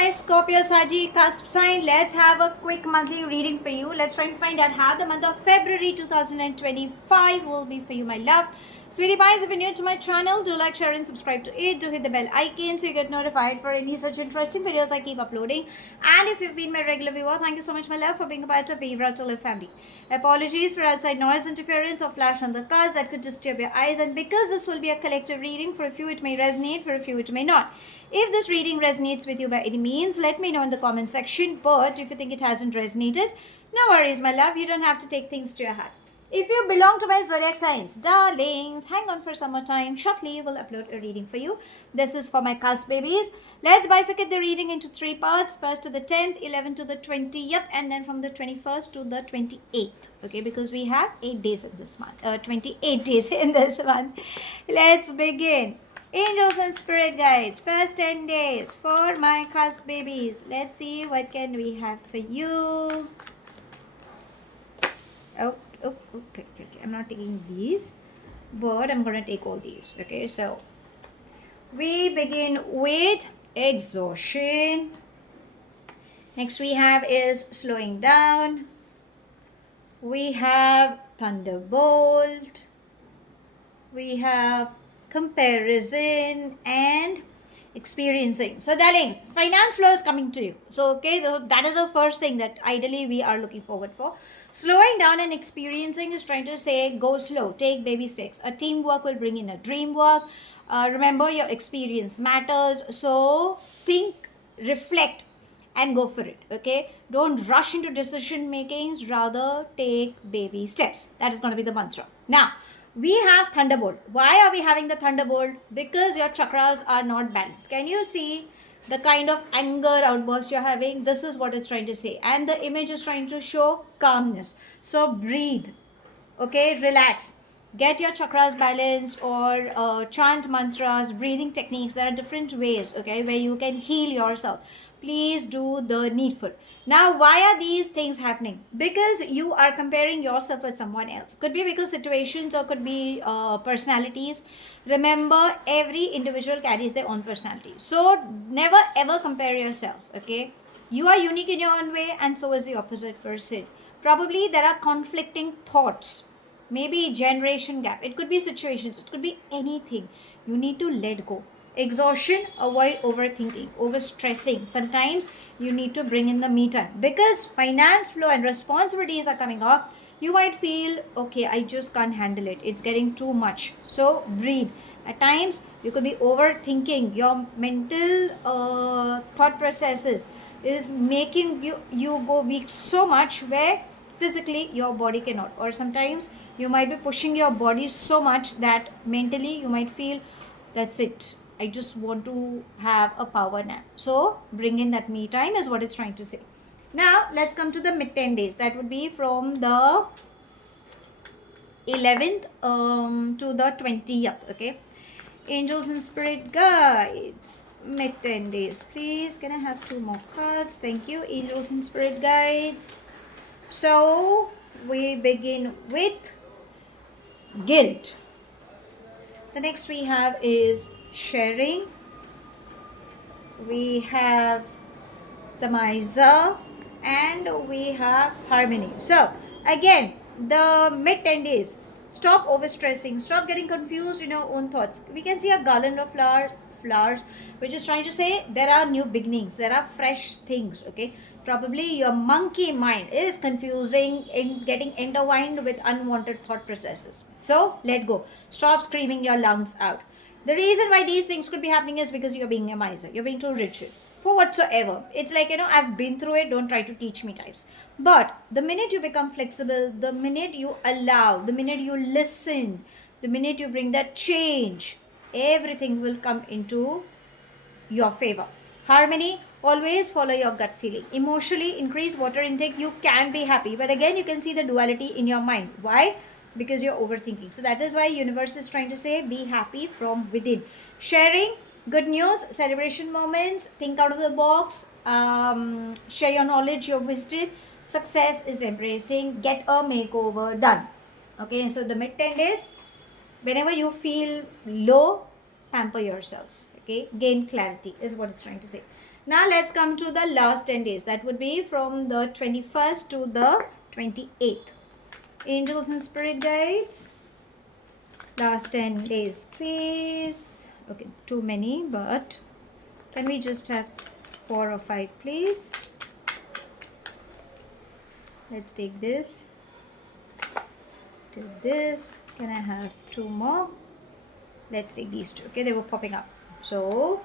my Scorpio Saji cusp sign. Let's have a quick monthly reading for you. Let's try and find out how the month of February 2025 will be for you, my love. Sweetie pies, if you're new to my channel, do like, share and subscribe to it. Do hit the bell icon so you get notified for any such interesting videos I keep uploading. And if you've been my regular viewer, thank you so much, my love, for being a part of Vivra to Live family. Apologies for outside noise interference or flash on the cards that could disturb your eyes. And because this will be a collective reading, for a few it may resonate, for a few it may not. If this reading resonates with you by any means, let me know in the comment section. But if you think it hasn't resonated, no worries, my love. You don't have to take things to your heart. If you belong to my zodiac signs, darlings, hang on for some more time. Shortly, we'll upload a reading for you. This is for my cusp babies. Let's bifurcate the reading into three parts. First to the 10th, 11th to the 20th, and then from the 21st to the 28th. Okay, because we have 8 days in this month. 28 days in this month. Let's begin. Angels and spirit guides, first 10 days for my cusp babies. Let's see what can we have for you. Okay. I'm not taking these, but I'm gonna take all these. Okay, so we begin with exhaustion. Next we have is slowing down. We have thunderbolt. We have comparison and experiencing. So darlings, finance flow is coming to you. So okay, that is the first thing that ideally we are looking forward for. Slowing down and experiencing is trying to say go slow, take baby steps. A teamwork will bring in a dream work. Remember, your experience matters. So think, reflect, and go for it. Okay, don't rush into decision makings, rather take baby steps. That is going to be the mantra. Now we have thunderbolt. Why are we having the thunderbolt? Because your chakras are not balanced. Can you see the kind of anger outburst you're having? This is what it's trying to say, and the image is trying to show calmness. So breathe, okay, relax, get your chakras balanced, or chant mantras, breathing techniques. There are different ways, okay, where you can heal yourself. Please do the needful. Now, why are these things happening? Because you are comparing yourself with someone else. Could be because situations, or could be personalities. Remember, every individual carries their own personality. So never ever compare yourself, okay? You are unique in your own way, and so is the opposite person. Probably there are conflicting thoughts, maybe generation gap. It could be situations, it could be anything. You need to let go. Exhaustion, avoid overthinking, overstressing. Sometimes you need to bring in the me time, because finance flow and responsibilities are coming up. You might feel, okay, I just can't handle it, it's getting too much. So breathe. At times you could be overthinking. Your mental thought processes is making you go weak so much, where physically your body cannot. Or sometimes you might be pushing your body so much that mentally you might feel, that's it, I just want to have a power nap. So bring in that me time is what it's trying to say. Now let's come to the mid 10 days. That would be from the 11th to the 20th. Okay, angels and spirit guides, mid 10 days. Please, can I have 2 more cards? Thank you. Angels and spirit guides. So we begin with guilt. The next we have is sharing. We have the miser, and we have harmony. So again, the mid 10 days, stop overstressing, stop getting confused in your own thoughts. We can see a garland of flowers, which is trying to say there are new beginnings, there are fresh things. Okay, probably your monkey mind is confusing and getting intertwined with unwanted thought processes. So let go, stop screaming your lungs out. The reason why these things could be happening is because you're being a miser, you're being too rigid for whatsoever. It's like, I've been through it, don't try to teach me types. But the minute you become flexible, the minute you allow, the minute you listen, the minute you bring that change, everything will come into your favor. Harmony, always follow your gut feeling. Emotionally, increase water intake. You can be happy, but again, you can see the duality in your mind. Why? Because you're overthinking. So that is why universe is trying to say be happy from within. Sharing, good news, celebration moments, think out of the box, share your knowledge, your wisdom. Success is embracing, get a makeover done. Okay, so the mid 10 days, whenever you feel low, pamper yourself. Okay, gain clarity is what it's trying to say. Now let's come to the last 10 days. That would be from the 21st to the 28th. Angels and spirit guides. Last 10 days, please. Okay, too many, but can we just have 4 or 5, please? Let's take this. To this. Can I have 2 more? Let's take these 2. Okay, they were popping up. So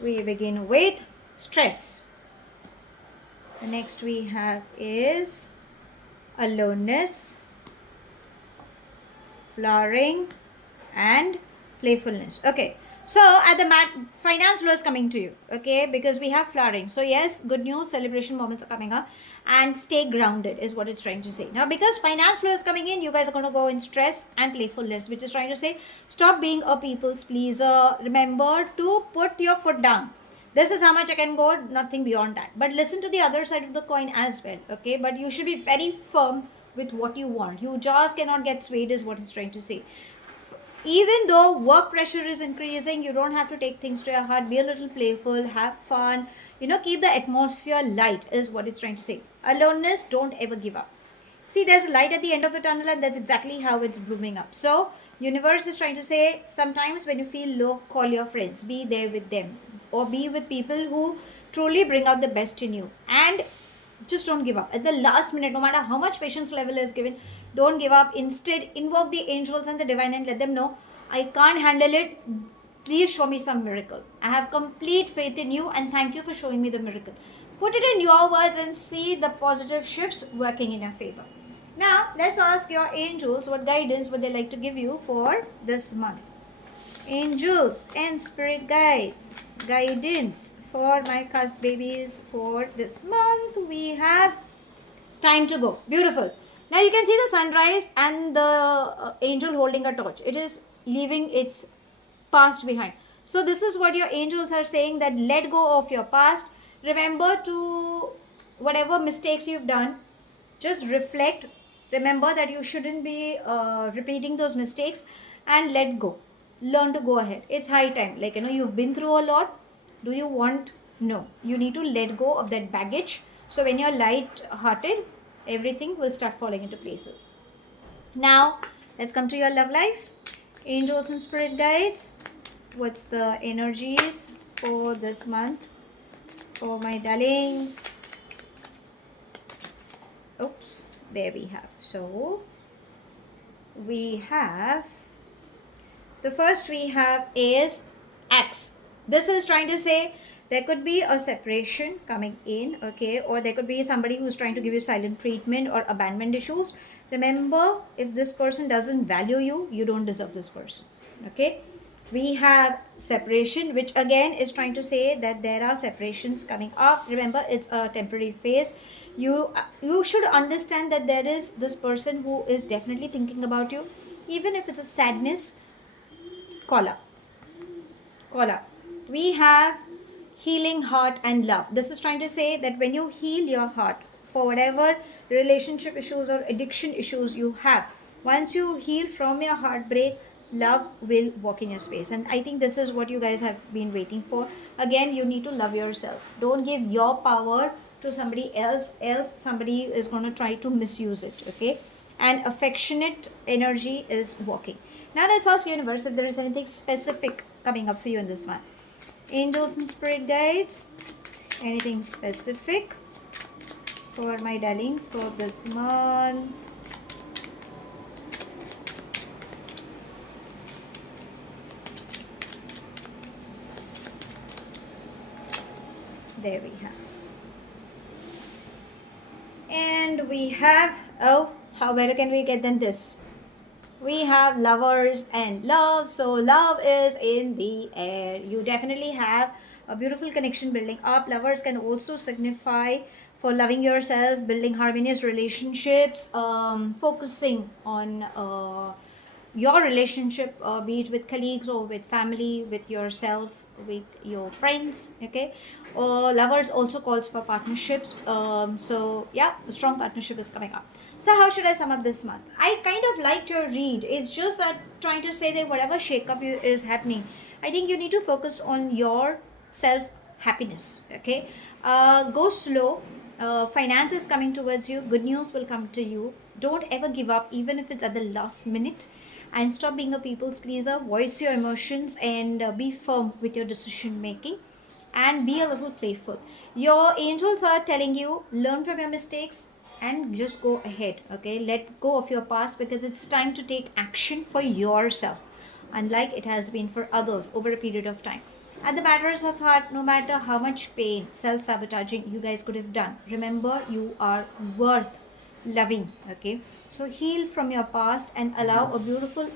we begin with stress. The next we have is aloneness, flowering, and playfulness. Okay, so at the finance flow is coming to you, okay, because we have flowering. So yes, good news, celebration moments are coming up, and stay grounded is what it's trying to say. Now because finance flow is coming in, you guys are going to go in stress and playfulness, which is trying to say stop being a people's pleaser. Remember to put your foot down. This is how much I can go, nothing beyond that. But listen to the other side of the coin as well, okay? But you should be very firm with what you want. You just cannot get swayed is what it's trying to say. Even though work pressure is increasing, you don't have to take things to your heart. Be a little playful, have fun, keep the atmosphere light is what it's trying to say. Aloneness, don't ever give up. See, there's a light at the end of the tunnel, and that's exactly how it's blooming up. So universe is trying to say, sometimes when you feel low, call your friends, be there with them, or be with people who truly bring out the best in you, and just don't give up at the last minute. No matter how much patience level is given, don't give up. Instead, invoke the angels and the divine and let them know, I can't handle it, please show me some miracle. I have complete faith in you, and thank you for showing me the miracle. Put it in your words and see the positive shifts working in your favor. Now let's ask your angels what guidance would they like to give you for this month. Angels and spirit guides, guidance for my cusp babies for this month. We have time to go. Beautiful. Now you can see the sunrise and the angel holding a torch. It is leaving its past behind. So this is what your angels are saying, that let go of your past. Remember to, whatever mistakes you've done, just reflect. Remember that you shouldn't be repeating those mistakes, and let go. Learn to go ahead. It's high time. Like, you've been through a lot. Do you want? No. You need to let go of that baggage. So when you're light-hearted, everything will start falling into places. Now, let's come to your love life. Angels and spirit guides. What's the energies for this month for my darlings? Oops, there we have. So we have, the first we have is X. This is trying to say there could be a separation coming in, okay, or there could be somebody who's trying to give you silent treatment or abandonment issues. Remember, if this person doesn't value you, you don't deserve this person, okay. We have separation, which again is trying to say that there are separations coming up. Remember, it's a temporary phase. You should understand that there is this person who is definitely thinking about you. Even if it's a sadness, call up. We have healing heart and love. This is trying to say that when you heal your heart for whatever relationship issues or addiction issues you have, once you heal from your heartbreak, love will walk in your space. And I think this is what you guys have been waiting for. Again, you need to love yourself. Don't give your power to somebody else. Somebody is going to try to misuse it, okay. And affectionate energy is walking. Now let's ask universe if there is anything specific coming up for you in this month. Angels and spirit guides, anything specific for my darlings for this month? There we have. And we have, oh, how better can we get than this? We have lovers and love. So love is in the air. You definitely have a beautiful connection building up. Lovers can also signify for loving yourself, building harmonious relationships, focusing on your relationship, be it with colleagues or with family, with yourself, with your friends, okay. Or lovers also calls for partnerships. So yeah, a strong partnership is coming up. So how should I sum up this month? I kind of liked your read. It's just that trying to say that whatever shakeup is happening, I think you need to focus on your self happiness. Okay, go slow. Finance is coming towards you. Good news will come to you. Don't ever give up, even if it's at the last minute. And stop being a people's pleaser. Voice your emotions and be firm with your decision making. And be a little playful. Your angels are telling you, learn from your mistakes and just go ahead. Okay, let go of your past, because it's time to take action for yourself, unlike it has been for others over a period of time. At the matters of heart, no matter how much pain, self sabotaging you guys could have done, remember you are worth loving. Okay, so heal from your past and allow a beautiful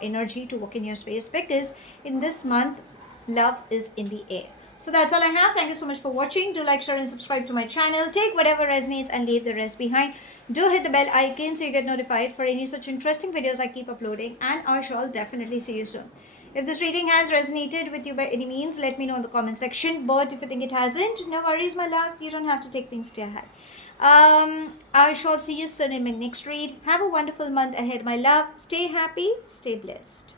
energy to work in your space, because in this month, love is in the air. So that's all I have. Thank you so much for watching. Do like, share, and subscribe to my channel. Take whatever resonates and leave the rest behind. Do hit the bell icon so you get notified for any such interesting videos I keep uploading. And I shall definitely see you soon. If this reading has resonated with you by any means, let me know in the comment section. But if you think it hasn't, no worries, my love. You don't have to take things to your head. I shall see you soon in my next read. Have a wonderful month ahead, my love. Stay happy, stay blessed.